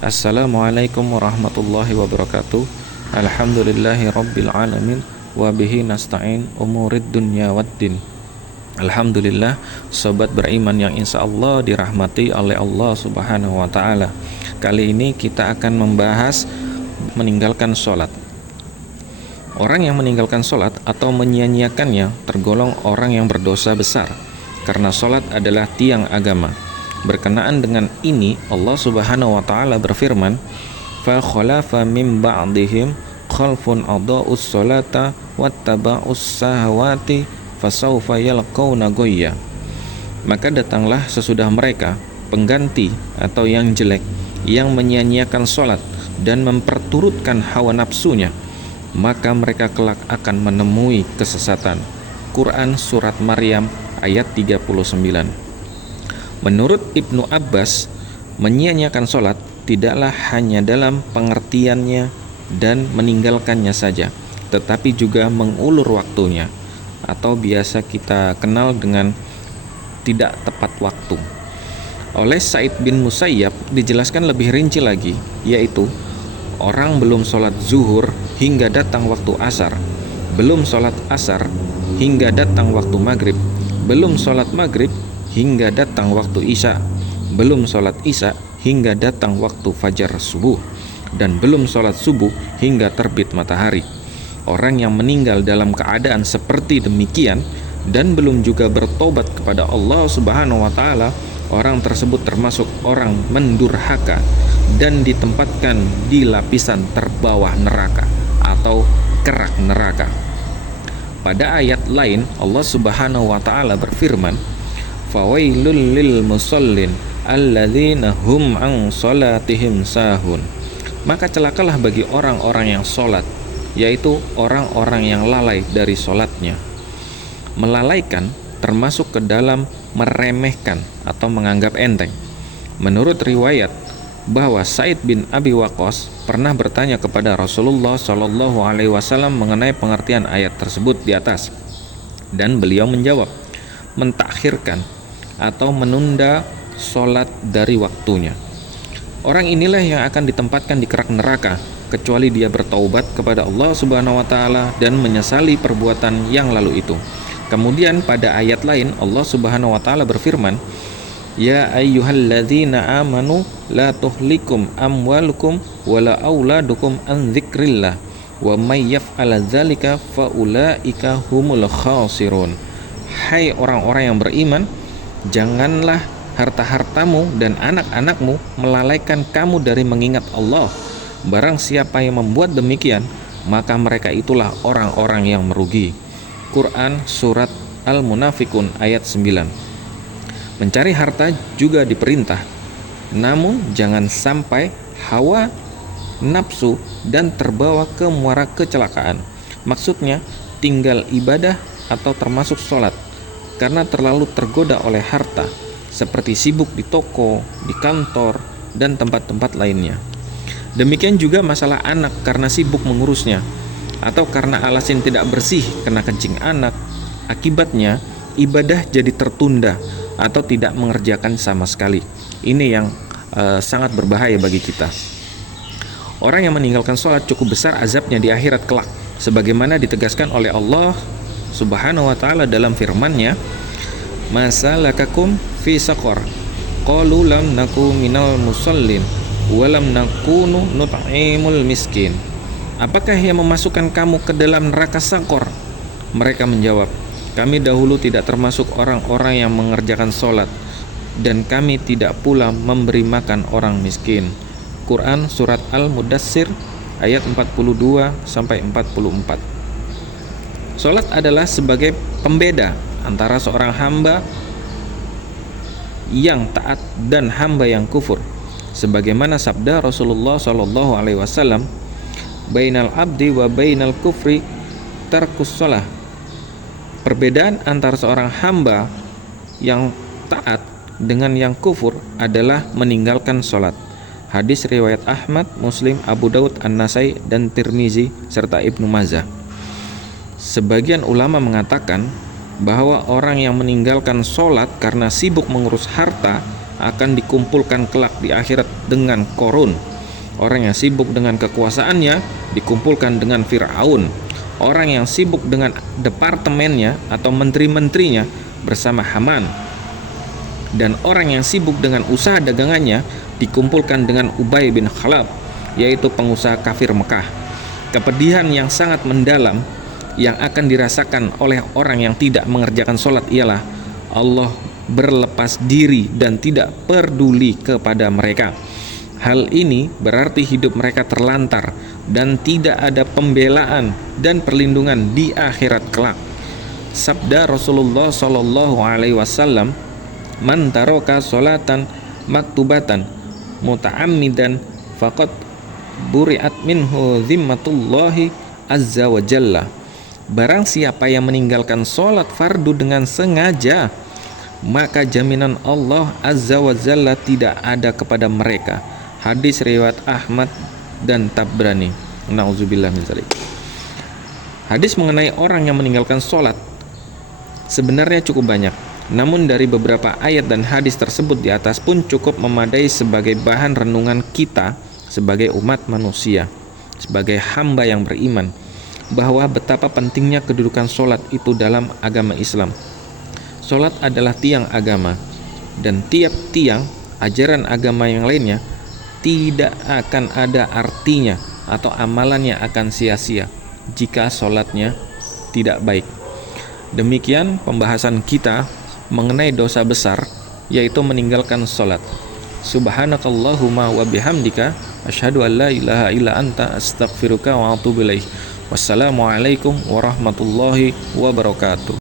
Assalamualaikum warahmatullahi wabarakatuh. Alhamdulillahi rabbil alamin. Wabihi nasta'in umurid dunya waddin. Alhamdulillah, sobat beriman yang insya Allah dirahmati oleh Allah subhanahu wa ta'ala. Kali ini kita akan membahas meninggalkan sholat. Orang yang meninggalkan sholat atau menyia-nyiakannya tergolong orang yang berdosa besar, karena sholat adalah tiang agama. Berkenaan dengan ini, Allah subhanahu wa ta'ala berfirman, fa khalafa min ba'dihim khalfun adha'us sholata wattaba'us sahawati fasawfa yalqawna ghayya. Maka datanglah sesudah mereka pengganti atau yang jelek, yang menyia-nyiakan sholat dan memperturutkan hawa nafsunya, maka mereka kelak akan menemui kesesatan. Quran Surat Maryam ayat 39. Menurut Ibnu Abbas, menyia-nyiakan sholat tidaklah hanya dalam pengertiannya dan meninggalkannya saja, tetapi juga mengulur waktunya, atau biasa kita kenal dengan tidak tepat waktu. Oleh Sa'id bin Musayyab dijelaskan lebih rinci lagi, yaitu orang belum sholat zuhur hingga datang waktu asar, belum sholat asar hingga datang waktu maghrib, belum sholat maghrib hingga datang waktu isya, belum sholat isya hingga datang waktu fajar subuh, dan belum sholat subuh hingga terbit matahari. Orang yang meninggal dalam keadaan seperti demikian dan belum juga bertobat kepada Allah subhanahu wa ta'ala, orang tersebut termasuk orang mendurhaka dan ditempatkan di lapisan terbawah neraka atau kerak neraka. Pada ayat lain Allah subhanahu wa ta'ala berfirman, fawailul lil musallin alladzina hum an salatihim sahun. Maka celakalah bagi orang-orang yang sholat, yaitu orang-orang yang lalai dari sholatnya. Melalaikan termasuk ke dalam meremehkan atau menganggap enteng. Menurut riwayat bahwa Sa'id bin Abi Waqqas pernah bertanya kepada Rasulullah SAW mengenai pengertian ayat tersebut di atas, dan beliau menjawab, mentakhirkan atau menunda sholat dari waktunya. Orang inilah yang akan ditempatkan di kerak neraka, kecuali dia bertaubat kepada Allah subhanahu wa ta'ala dan menyesali perbuatan yang lalu itu. Kemudian pada ayat lain Allah subhanahu wa ta'ala berfirman, ya ayyuhalladzina amanu la tuhlikum amwalukum wala auladukum an dzikrillah wa may yaf'al dzalika faulaika humul khasirun. Hai orang-orang yang beriman, janganlah harta-hartamu dan anak-anakmu melalaikan kamu dari mengingat Allah. Barang siapa yang membuat demikian, maka mereka itulah orang-orang yang merugi. Quran Surat Al-Munafikun ayat 9. Mencari harta juga diperintah, namun jangan sampai hawa nafsu dan terbawa ke muara kecelakaan. Maksudnya tinggal ibadah atau termasuk sholat karena terlalu tergoda oleh harta, seperti sibuk di toko, di kantor, dan tempat-tempat lainnya. Demikian juga masalah anak karena sibuk mengurusnya, atau karena alasan tidak bersih kena kencing anak. Akibatnya ibadah jadi tertunda atau tidak mengerjakan sama sekali. Ini yang sangat berbahaya bagi kita. Orang yang meninggalkan sholat cukup besar azabnya di akhirat kelak, sebagaimana ditegaskan oleh Allah subhanahu wa ta'ala dalam firman-Nya, masalakakum fi saqar qalu lam naku minal musallin wa lam nakunu nut'imul miskin. Apakah yang memasukkan kamu ke dalam neraka Saqar? Mereka menjawab, kami dahulu tidak termasuk orang-orang yang mengerjakan sholat, dan kami tidak pula memberi makan orang miskin. Quran Surat Al-Mudassir ayat 42-44. Sholat adalah sebagai pembeda antara seorang hamba yang taat dan hamba yang kufur. Sebagaimana sabda Rasulullah SAW, bainal abdi wa bainal kufri tarkus sholah. Perbedaan antara seorang hamba yang taat dengan yang kufur adalah meninggalkan sholat. Hadis riwayat Ahmad, Muslim, Abu Daud, An-Nasai, dan Tirmizi serta Ibnu Majah. Sebagian ulama mengatakan bahwa orang yang meninggalkan sholat karena sibuk mengurus harta akan dikumpulkan kelak di akhirat dengan korun, Orang yang sibuk dengan kekuasaannya dikumpulkan dengan Fir'aun. Orang yang sibuk dengan departemennya atau menteri-menterinya bersama Haman. Dan orang yang sibuk dengan usaha dagangannya dikumpulkan dengan Ubay bin Khalaf, yaitu pengusaha kafir Mekah. Kepedihan yang sangat mendalam yang akan dirasakan oleh orang yang tidak mengerjakan sholat ialah Allah berlepas diri dan tidak peduli kepada mereka. Hal ini berarti hidup mereka terlantar dan tidak ada pembelaan dan perlindungan di akhirat kelak. Sabda Rasulullah Shallallahu Alaihi Wasallam, "Man taraka sholatan maktubatan muta'ammidan faqad buri'at minhu zimmatullahi azza wa jalla." Barang siapa yang meninggalkan sholat fardu dengan sengaja, maka jaminan Allah azza wa jalla tidak ada kepada mereka. Hadis riwayat Ahmad dan Tabrani. Nauzubillah min dzalik. Hadis mengenai orang yang meninggalkan sholat sebenarnya cukup banyak. Namun dari beberapa ayat dan hadis tersebut di atas pun cukup memadai sebagai bahan renungan kita sebagai umat manusia, sebagai hamba yang beriman, bahwa betapa pentingnya kedudukan sholat itu dalam agama Islam. Sholat adalah tiang agama, dan tiap tiang ajaran agama yang lainnya tidak akan ada artinya atau amalannya akan sia-sia jika sholatnya tidak baik. Demikian pembahasan kita mengenai dosa besar, yaitu meninggalkan sholat. Subhanakallahumma wa bihamdika asyhadu an la ilaha illa anta astaghfiruka wa atubu ilaik. Wassalamualaikum warahmatullahi wabarakatuh.